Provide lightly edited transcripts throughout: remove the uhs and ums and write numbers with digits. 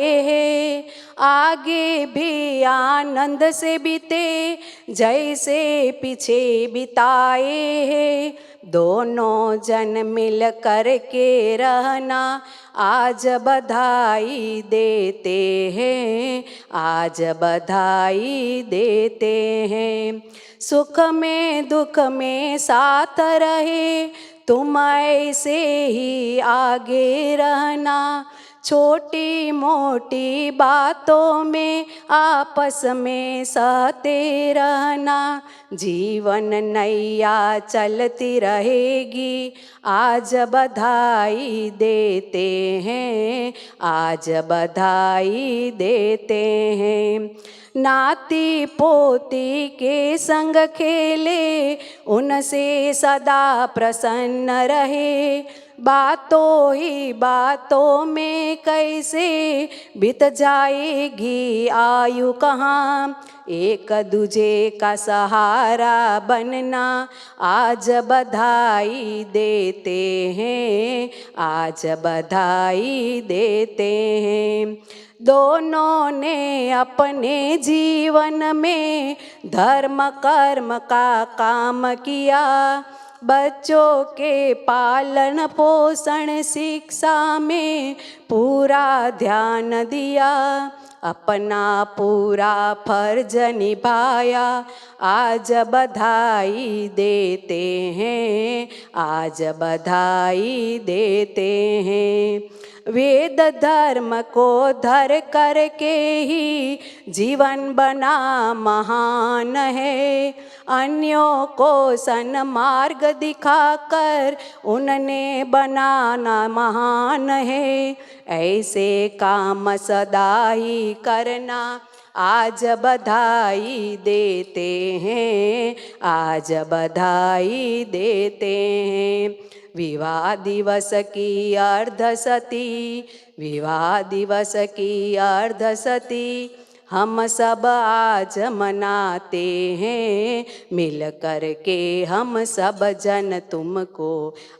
है, आगे भी आनंद से बीते जैसे पीछे बिताए हैं। दोनों जन मिल कर के रहना आज बधाई देते हैं, आज बधाई देते हैं। सुख में दुख में साथ रहे तुम ऐसे ही आगे रहना। छोटी मोटी बातों में आपस में सहते रहना। जीवन नैया चलती रहेगी आज बधाई देते हैं, आज बधाई देते हैं। नाती पोती के संग खेले उनसे सदा प्रसन्न रहे। बातों ही बातों में कैसे बीत जाएगी आयु कहाँ। एक दूजे का सहारा बनना आज बधाई देते हैं, आज बधाई देते हैं। दोनों ने अपने जीवन में धर्म कर्म का काम किया। बच्चों के पालन पोषण शिक्षा में पूरा ध्यान दिया। अपना पूरा फर्ज निभाया आज बधाई देते हैं, आज बधाई देते हैं। वेद धर्म को धर करके ही जीवन बना महान है। अन्यों को सन्मार्ग दिखाकर उनने बनाना महान है। ऐसे काम सदा ही करना आज बधाई देते हैं, आज बधाई देते हैं। विवाह दिवस की अर्धसती, विवाह दिवस की अर्धसती हम सब आज मनाते हैं। मिल कर के हम सब जन तुमको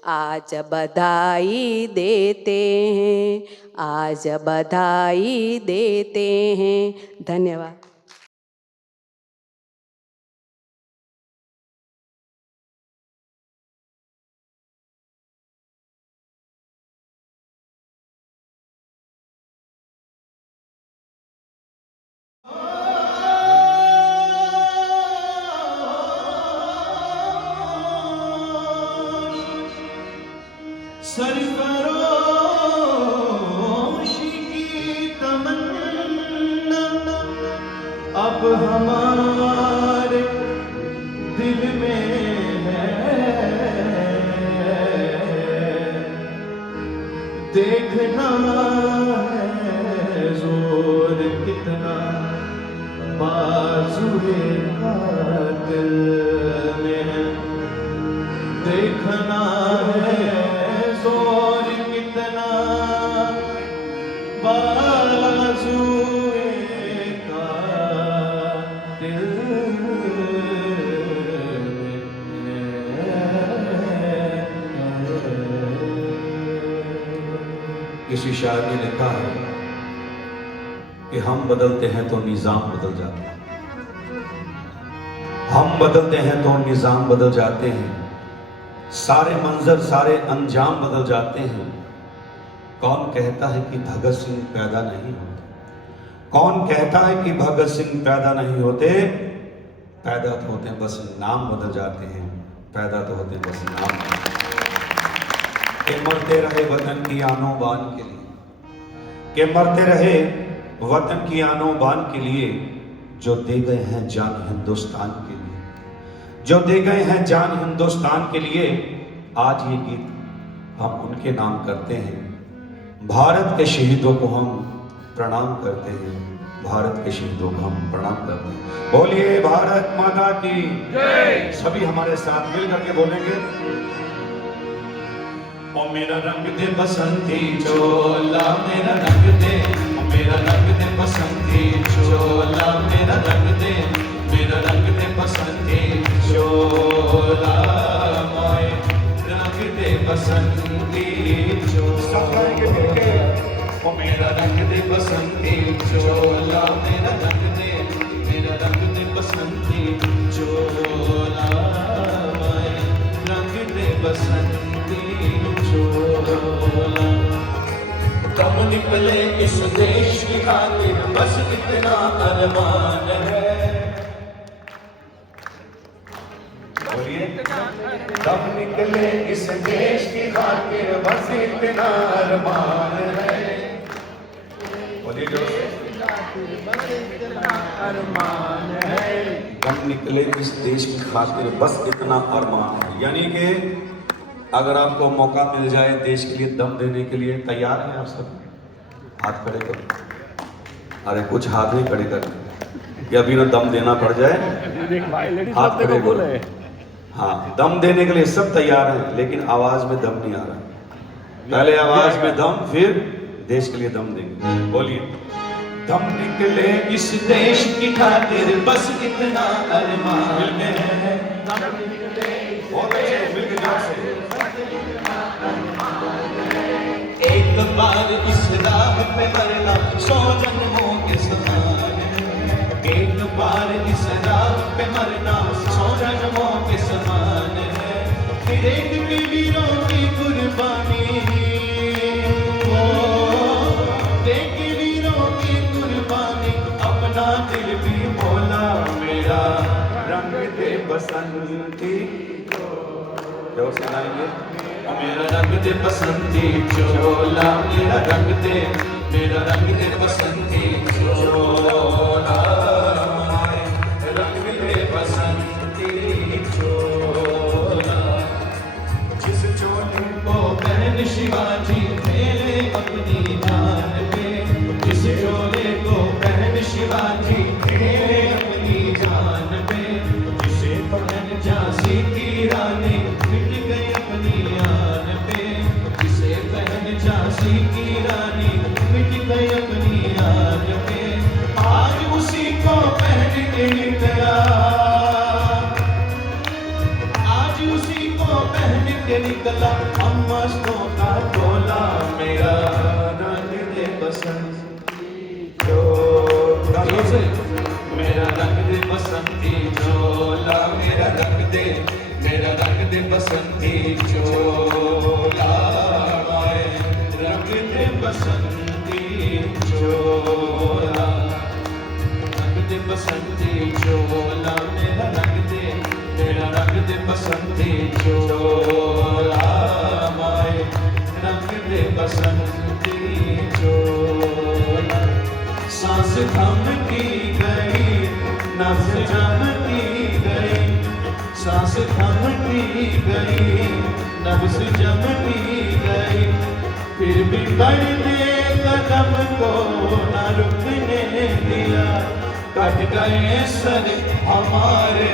आज बधाई देते हैं, आज बधाई देते हैं। धन्यवाद। सरफरोश की तमन्ना अब हमारे दिल में है। देखना है जोर कितना बाजुए कातिल में है। देखना है जोर कितना बाजुए कातिल में है। किसी शायर ने लिखा है कि हम बदलते हैं तो निजाम बदल जाते हैं, हम बदलते हैं तो निजाम बदल जाते हैं। सारे मंजर सारे अंजाम बदल जाते हैं। कौन कहता है कि भगत सिंह पैदा नहीं होते? कौन कहता है कि भगत सिंह पैदा नहीं होते? पैदा तो होते हैं, बस नाम बदल जाते हैं। पैदा तो होते हैं, बस नाम। के मरते रहे वतन की आनो बान के लिए, के मरते रहे वतन की आनो बान के लिए, जो दे गए हैं जान हिंदुस्तान के लिए, जो दे गए हैं जान हिंदुस्तान के लिए। आज ये गीत हम उनके नाम करते हैं। भारत के शहीदों को हम प्रणाम करते हैं, भारत के शहीदों को हम प्रणाम करते हैं। बोलिए भारत माता की जय। सभी हमारे साथ मिल करके बोलेंगे। ओ मेरा रंग दे बसंती चोला, मेरा रंग दे, ओ मेरा रंग दे बसंती चोला, मेरा रंग दे, मेरा रंग दे बसंती चोला, मोए रंग दे बसंती चोला। सब गाएंगे मिलके। ओ मेरा रंग दे बसंती इस देश की खातिर बस इतना अरमान है। बोलिए, दम निकले इस देश की खातिर बस इतना अरमान है। बोलिए जोर से, दम निकले इस देश की खातिर बस इतना अरमान है। यानी कि अगर आपको मौका मिल जाए देश के लिए दम देने के लिए, तैयार हैं आप सब? हाथ खड़े करो। अरे कुछ हाथ नहीं खड़े कर, या अभी ना दम देना पड़ जाए। हाथ खड़े करो। हाँ, दम देने के लिए सब तैयार हैं, लेकिन आवाज में दम नहीं आ रहा। पहले आवाज में दम, फिर देश के लिए दम देंगे। बोलिए, दम निकले इस देश की खातिर बस इतना अरमान है। बहुत अच्छे, मिलके जोर से। एक बार इस राह पे मरना 100 जन्मों के समान है। एक बार इस राह पे मरना 100 जन्मों के समान है। फिर एक भी वीरों की कुर्बानी, एक वीरों की कुर्बानी, अपना दिल भी बोला मेरा रंग दे बसंती। जोर से गाएंगे। मेरा रंग दे बसंती चोला, मेरा रंग दे बसंती चोला, रंग दे बसंती चोला। जिस चोले को पहन शिवाजी मेरे अपनी जान पे, जिस चोले को पहन शिवाजी मेरे अपनी जान पे, जिसे पहन झांसी की रानी मिट गई अपनी आन पे, जिसे पहन झांसी की रानी मिट गई अपनी आन पे, आज उसी को पहन के निकला, आज उसी को पहन के निकला हम मस्तों का टोला। मेरा रंग दे बसंती चोला, मेरा रंग दे बसंती चोला, मेरा रंग दे बसंती चोला, रंग दे बसंती चोला, रंग दे बसंती चोला, मेरा रंग दे बसंती चोला, माए रंग दे बसंती चोला। सांस थमती गई, नब्ज़ जमती गई, सांस थमती गई, नब्ज़ जमती गई, फिर भी बढ़ते कदम को न रुकने दिया। कट गए सर हमारे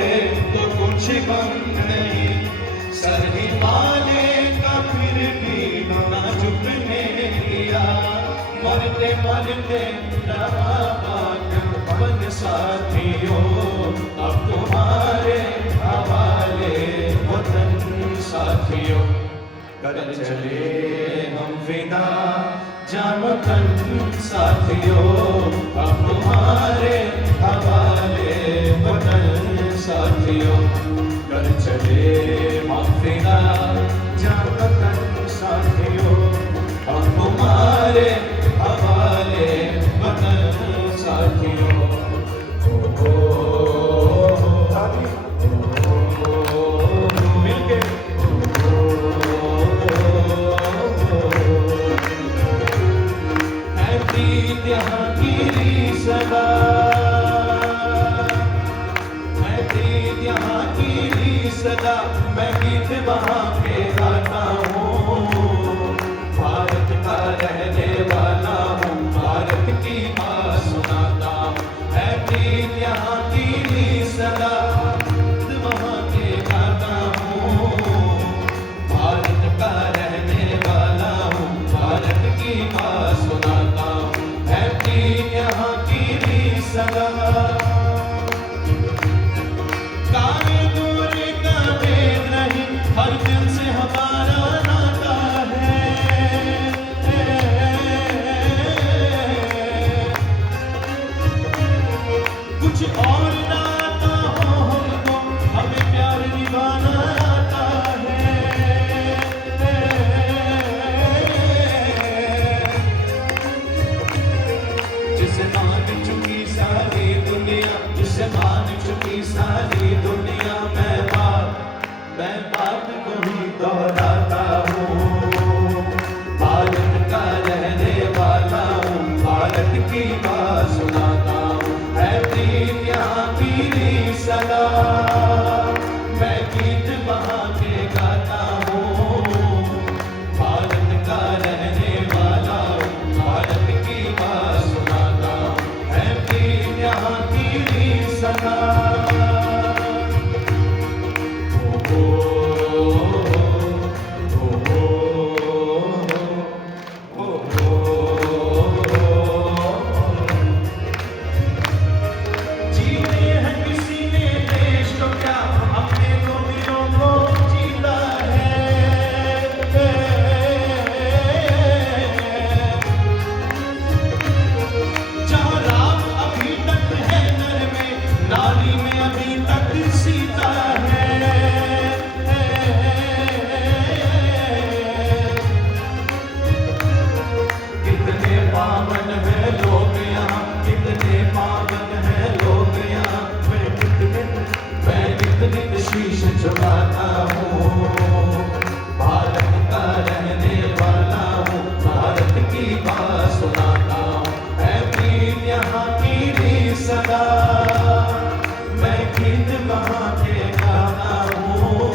तो कुछ गम नहीं, सर हिमालय का फिर भी न झुकने दिया। मरते मरते रहा अपन साथियों, अब तुम्हारे हवाले वतन साथियों। कर चले हम फिदा जान वतन साथियों, अब तुम्हारे हवाले वतन साथियों। कर चले हम फिदा जान वतन साथियों, अब तुम्हारे हवाले वतन साथियों। मिलके है प्रीत यहाँ की सदा, है प्रीत यहाँ की सदा, मैं गीत वहाँ के गाता हूँ। भारत का रहने वाला हूँ, भारत की बात सुनाता हूँ। है प्रीत यहाँ की सदा, वहाँ के गाता हूँ। भारत का रहने वाला हूँ, भारत की बात सुनाता हूँ। है प्रीत यहाँ की सदा, काले गोरे का भेद नहीं, हर दिल से हमारा नाता है। कुछ और नाता हो हमको, हमें प्यार निभाना आता है। जिसे मान चुकी सारी दुनिया, जिसे मान चुकी सारी दुनिया। मैं बात को ही दोहराता हूँ, भारत का रहने वाला हूँ, भारत की बात सुनाता हूँ। है प्रीत यहाँ की सदा, मैं गीत वहाँ के गाता हूँ। भारत का रहने वाला हूँ, भारत की बात सुनाता हूँ। है प्रीत यहाँ की सदा। जीते हैं किसी ने देश तो क्या, अपने तो दिलों को जीता है। जहाँ राम अभी तक है नर में, नारी में अभी तक सीता है। कितने पावन है लोग यहाँ, कितने पावन है लोग यहाँ। मैं कितने शीश झुकाता हूँ, भारत का रहने वाला हूँ, भारत की बात सुनाता हूँ। है प्रीत यहाँ की सदा, मैं गीत वहाँ के गाता हूँ।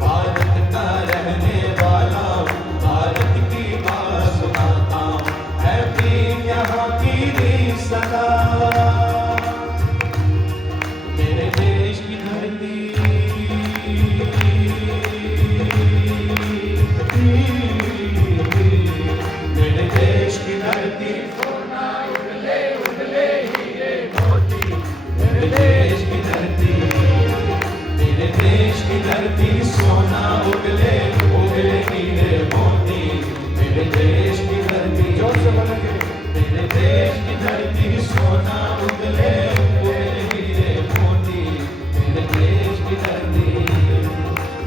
भारत का रहने वाला हूँ, भारत की बात सुनाता हूँ। है प्रीत यहाँ की सदा। मेरे देश की धरती, मेरे देश की धरती, मेरे देश की धरती, मेरे देश की धरती सोना उगले उगले हीरे मोती। मेरे देश की धरती, जोर से बोलेंगे। मेरे देश की धरती सोना उगले उगले हीरे मोती। मेरे देश की धरती,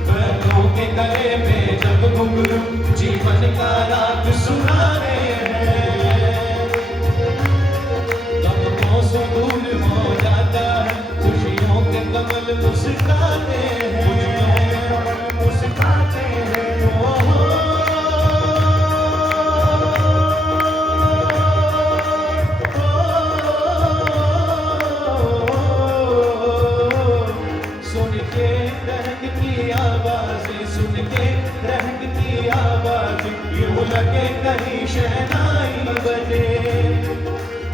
बहनों के गले में जब घुंघरू जीवन का राग सुनाते हैं, गमों से दूर हो जाता है, खुशियों के कमल मुस्काते हैं, मुस्काते हैं। सुन के रहक की आवाज़ें, सुन के रहक की आवाज़, यूं लगे कहीं शहनाई बजे।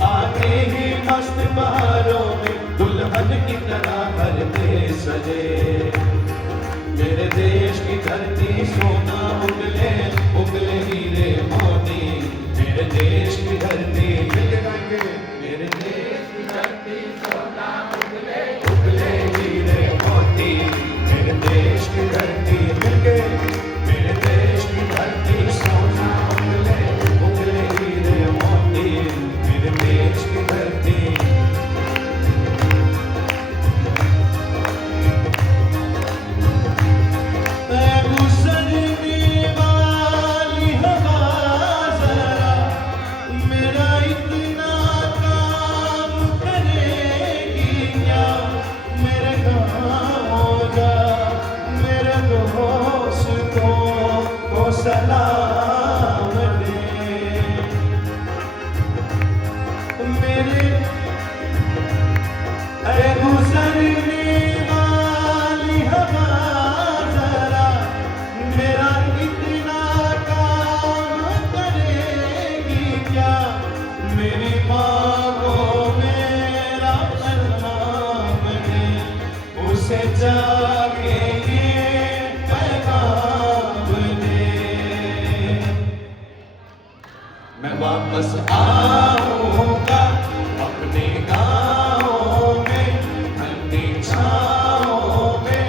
आते ही मस्त बहारों में दुल्हन की तरह भरते सजे। मेरे देश की धरती सोना उगले उगले हीरे मोती। मेरे देश की धरती, मेरे देश की धरती सोना उगले उगले हीरे मोती। मेरे देश की धरती मिलके, मेरे देश की धरती सोना उगले उगले हीरे मोती। मेरे देश की धरती, गुजरने वाली हवा जरा मेरा इतना काम करेगी क्या। मेरे गाँव हो जा, मेरे दोस्तों को सलाम दे। मेरे गुजरने वाली हवा जरा मेरा इतना काम करेगी क्या। मेरी माँ को मेरा पैगाम दे, उसे जाके ये पैगाम दे। मैं वापस आऊँगा अपने गाँव में, ठंडी छाँव में,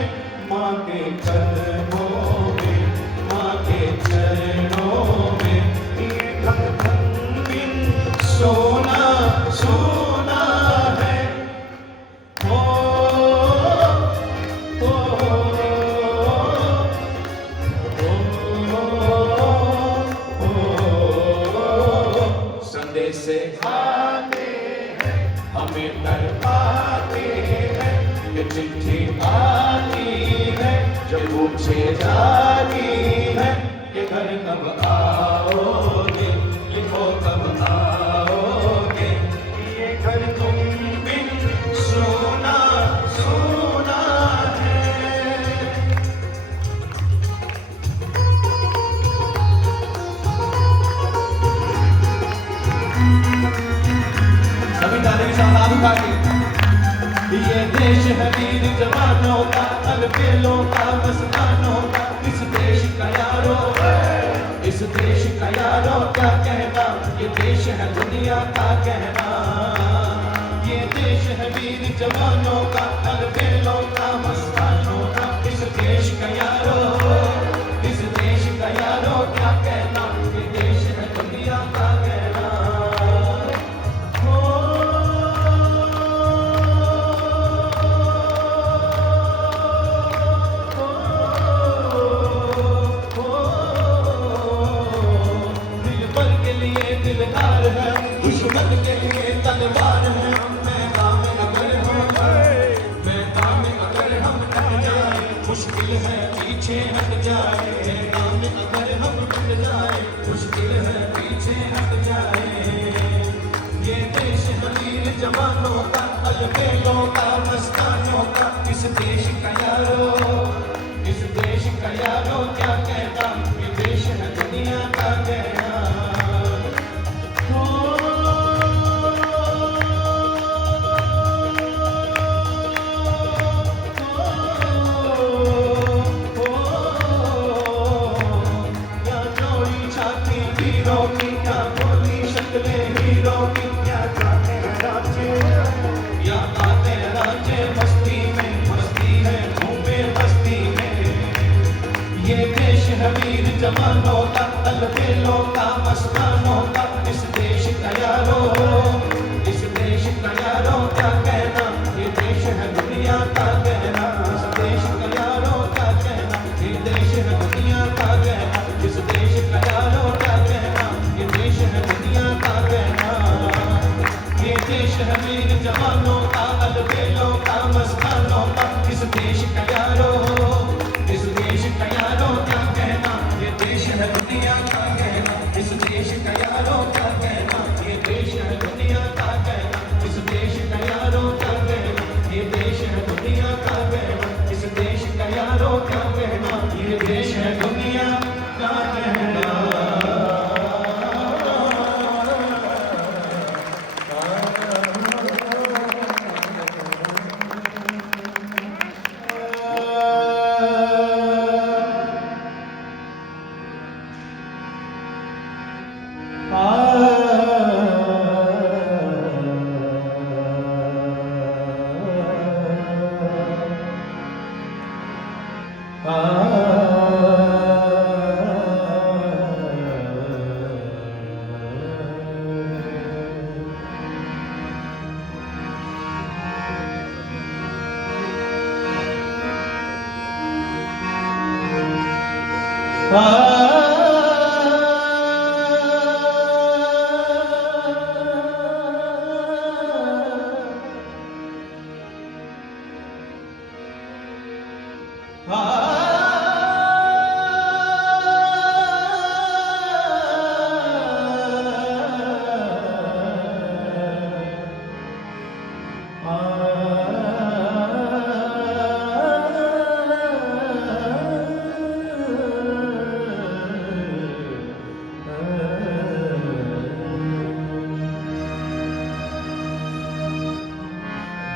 माँ के कदमों में, माँ के चरणों में। ये धड़कन बिन सोना सोना है। ओ, ओ, ओ, ओ, ओ, संदेश से सिखाते हैं, हमें तड़पाते हैं। ये चिट्ठी आती है जब पूछे जाती है कि घर कब आओगे, लिखो कब आओगे। ये घर तुम बिन सोना सोना है। सभी ताले के साथ हाथ उठा के। ये देश है वीर जवानों का, अलबेलों का, मस्तानों का। इस देश का यारो, इस देश का यारो क्या कहना, ये देश है दुनिया का कहना। ये देश है वीर जवानों का, अलबेलों का, मस्तानों का। इस देश का यारो, इस देश का यारो क्या कहना, ये देश है दुनिया का कहना। दिलबर के लिए दिलदार है, दुश्मन के लिए तलवार है। मैदान में अगर हम मैदान में अगर हम डट जाए, मुश्किल है पीछे हट जाए। मैदान में अगर हम डट जाए, मुश्किल है पीछे हट जाए। ये देश है वीर जवानों का, अलबेलों का, मस्तानों का। इस देश का यारो, इस देश का यारो क्या कहना, ये देश है दुनिया का कहना। क्या जोड़ी छाती हीरों की, क्या बोली शक्लें हीरों की। क्या गाते राज्य, या गाते राज्य मस्ती में, मस्ती है घूमे बस्ती में। ये देश है वीर जवानों का, अलबेलों का, मस्तानों का। इस देश का यारो, इस देश का यारो क्या कहना, ये देश है दुनिया का कहना। इस देश का यारो क्या कहना, ये देश है दुनिया का कहना। इस देश का यारो क्या कहना, ये देश है दुनिया का कहना। ये देश है वीर जवानों का, अलबेलों का, मस्तानों का। इस देश का यारो, इस देश का यारो क्या कहना, ये देश है दुनिया का कहना। इस देश का यारो क्या कहना, ये देश है दुनिया का कहना। इस देश का यारो क्या कहना, ये देश है दुनिया का कहना। इस देश का यारो क्या कहना, ये देश है दुनिया का कहना।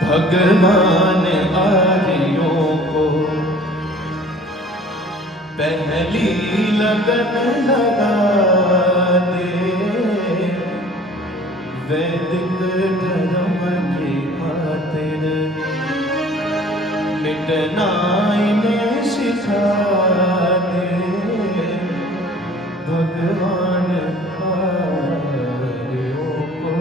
भगवान आर्यों को पहली लगन लगा दे, वैदिक धर्म की खातिर मिटना इन्हें सिखा दे। भगवान आर्यों को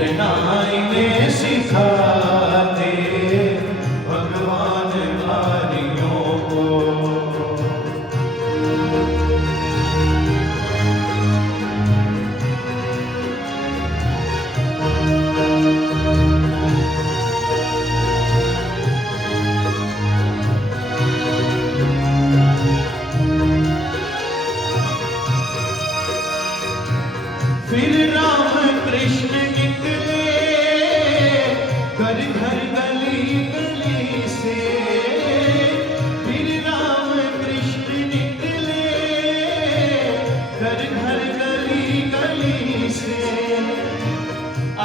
मिटना इन्हें सिखाते भगवान आर्यों को। फिर राम कृष्ण निकले घर घर गली गली से। फिर राम कृष्ण निकले घर घर गली गली से।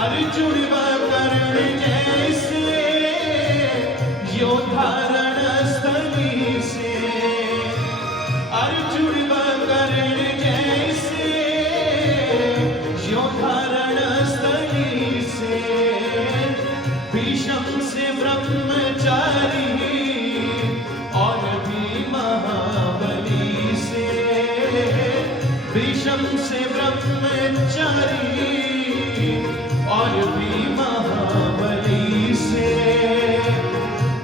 अर्जुन व कर्ण जैसे योद्धा रणस्थली से। अर्जुन व कर्ण जैसे योद्धा रणस्थली से। भीष्म से ब्रह्मचारी और भी महाबली से। भीष्म से ब्रह्मचारी और भी महाबली से।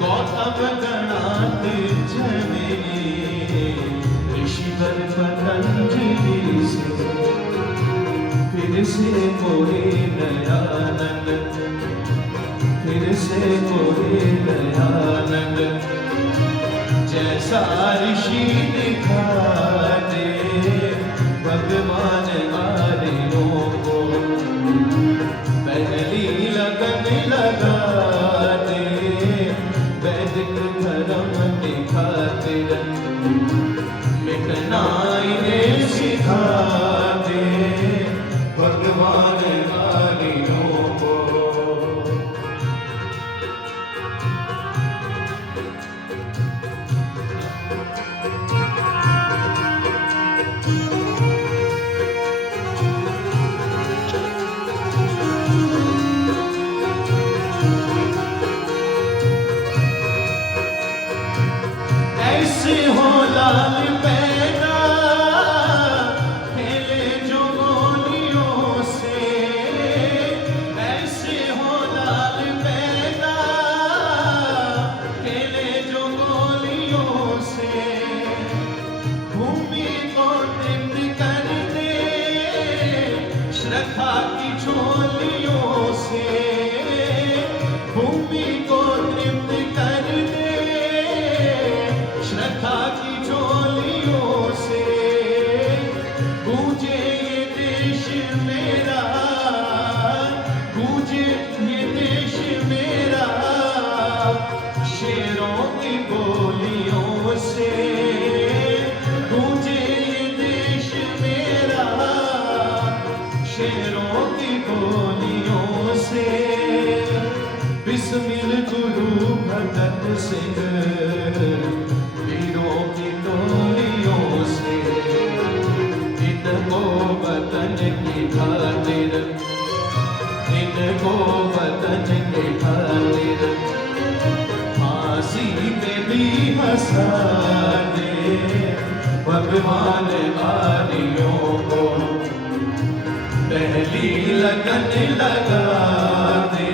गौतम गणात जमिनी ऋषिवर पतंजलि से। फिर से कोई दयानंद, फिर से कोई दयानंद जैसा ऋषि दिखाते भगवान आर्यों को। पहली लगन लगाते वैदिक धर्म दिखाते। मिटना इन्हें सिखाते भगवान आर्यों को। ऐसे हो लाल पैदा खेले जो गोलियों से। ऐसे हो लाल पैदा खेले जो गोलियों से। भूमि को तृप्त कर दे श्रद्धा की झोलियों से। भूमि को तृप्त कर दे श्रद्धा की झोलियों से। गूंजे ये देश मेरा, गूंजे ये देश मेरा शेरों की बोलियों से। गूंजे ये देश मेरा शेरों की बोलियों से। बिस्मिल गुरु भगत सिंह वीरों की टोलियों से। इनको वतन की खातिर, इनको वतन की खातिर फांसी पे भी हंसा दे भगवान आर्यों को। पहली लगन लगा दे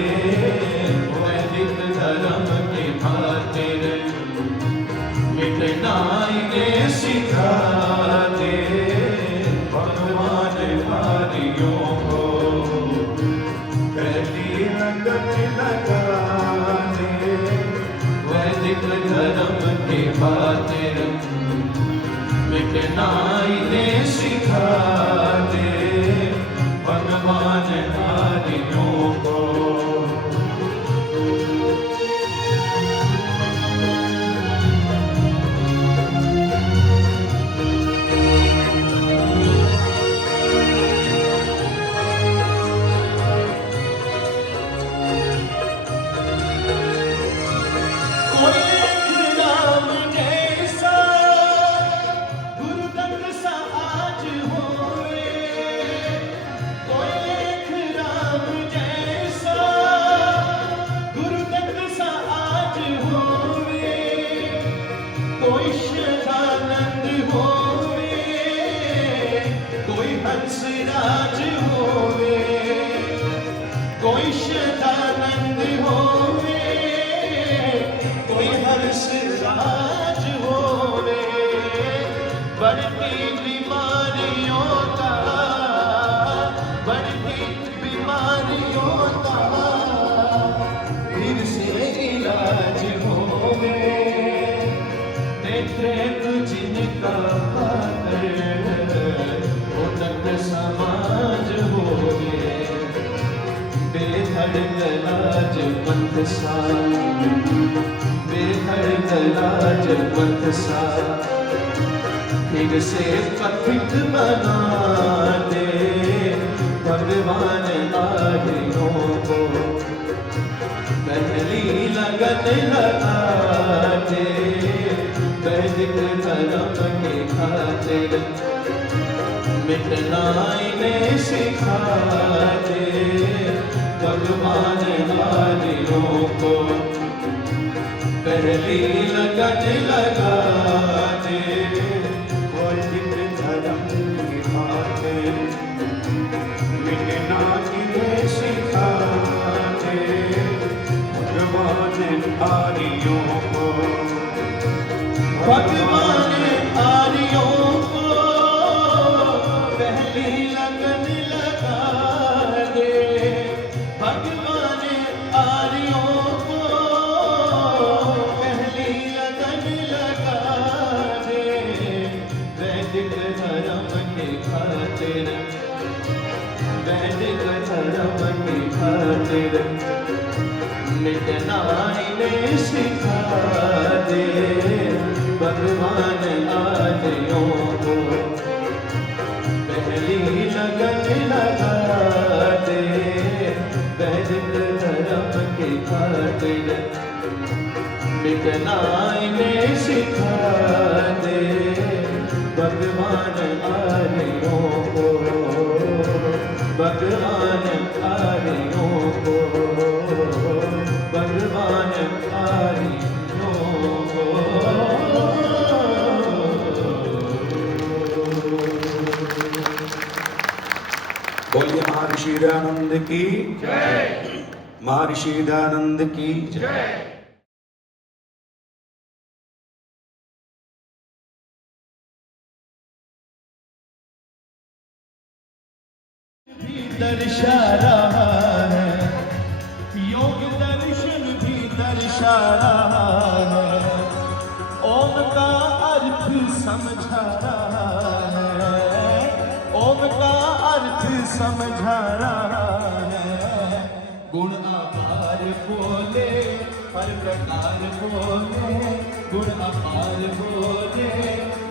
वैदिक धर्म की खातिर। मिटना इन्हें सिखाते भगवान आर्यों को। पहली लगन लगा दे वैदिक धर्म की खातिर। मिटना इन्हें सिखाते भगवान आर्यों को। राम जैसा गुरुदत्त सा आज हो। बढ़ती बीमारियों का, बढ़ती बीमारियों का फिर से इलाज होवे। नेत्रे जिनका पाकर उन्नत समाज होवे। बेधड़क लाज पंथ सा, बेधड़क लाज पंथ सा फिर से पथित बना दे भगवान आर्यों को। पहली लगन लगा दे वैदिक धर्म के खातिर। मिटना इन्हें सिखा दे भगवान आर्यों को। पहली लगन लगा दे वैदिक धर्म की खातिर। मिटना इन्हें सिखा दे भगवान आर्यों को। भगवान आर्यों को पहली लगन लगा दे। भगवान आर्यों को पहली लगन लगा दे वैदिक धर्म के खातिर। वैदिक धर्म के खातिर मिटना इन्हें सिखा दे भगवान आर्यों को। पहली लगन लगा दे वैदिक धर्म के खातिर। मिटना इन्हें सिखा दे भगवान आर्यों को। भगवान आर्यों को। भगवान आर्यों को। बोलिए महर्षि दयानंद की जय। महर्षि दयानंद की जय। दर्शा रहा है, योग दर्शन भी दर्शा रहा है। ओम का अर्थ समझा रहा है, ओम का अर्थ समझा रहा है। गुण अपार बोले, हर प्रकार बोले। गुण अपार बोले,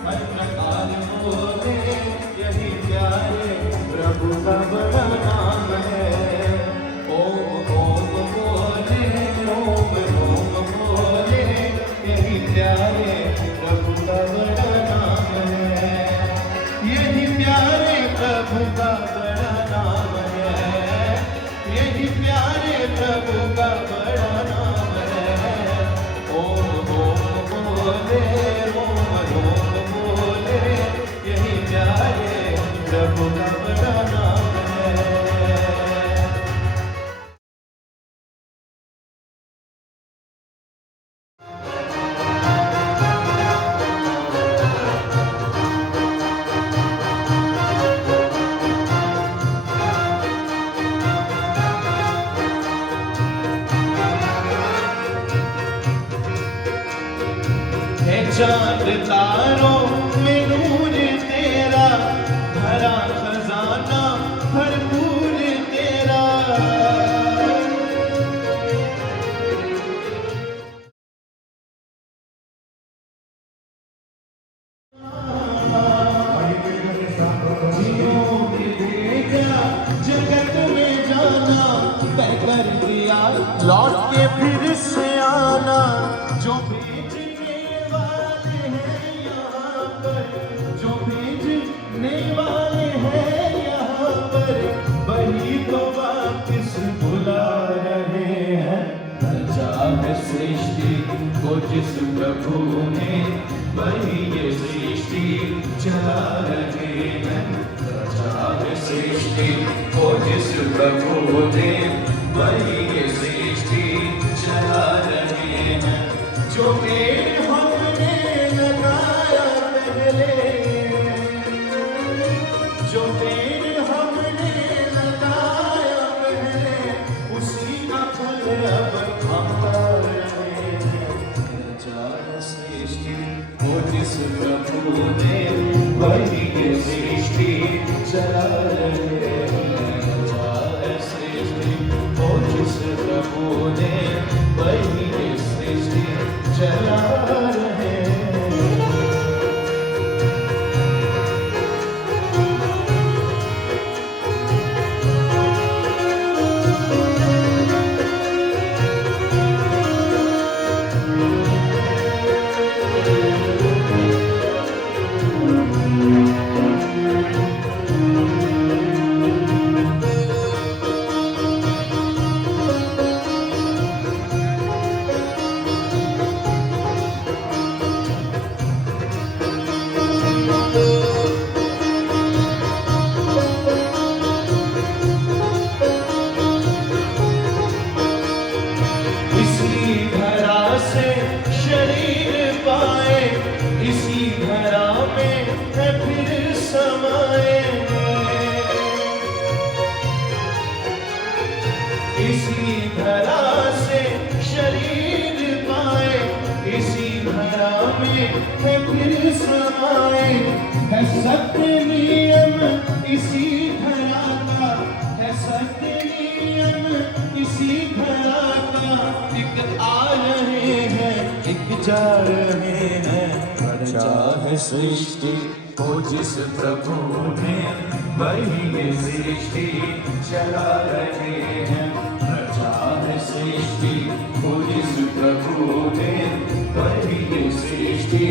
हर प्रकार बोले। यही प्यारे प्रभु का बड़ा नाम है। ओम ओम बोले, ओम ओम बोले। यही प्यारे प्रभु का बड़ा नाम है। यही प्यारे प्रभु का बड़ा नाम है। यही प्यारे प्रभु का बड़ा नाम है। ओम ओम बोले, ओम ओम बोले। यही प्यारे प्रभु का बड़ा नाम है। है चांद तारों में नूर तेरा, भरा खजाना भरपूर तेरा। जगत में जाना तय कर दिया, लौट के फिर से आना। जो भेजने वाले हैं यहाँ पर, जो भेजने वाले हैं यहाँ पर, वही तो वापिस बुला रहे हैं। रचा है सृष्टि को जिस प्रभु ने, वही ये सृष्टि चला रहे हैं। रचा है सृष्टि को जिस प्रभु ने, वही ये सृष्टि चला रहे हैं। जो पेड़ हमने लगाया पहले, वही ये सृष्टि चला रहे हैं। रचा है सृष्टि वो जिस प्रभु ने, वही ये सृष्टि चला रहे हैं। इसी धरा से शरीर पाए, इसी धरा में है फिर समाए। इसी धरा से शरीर पाए, इसी धरा में है फिर समाए। है सत्य नियम इसी धरा का, है सत्य नियम इसी धरा का। एक आ रहे हैं, एक जा रहे हैं। रचा है सृष्टि को जिस प्रभु ने, वही ये सृष्टि चला रहे हैं। रचा है सृष्टि को जिस प्रभु ने, वही ये सृष्टि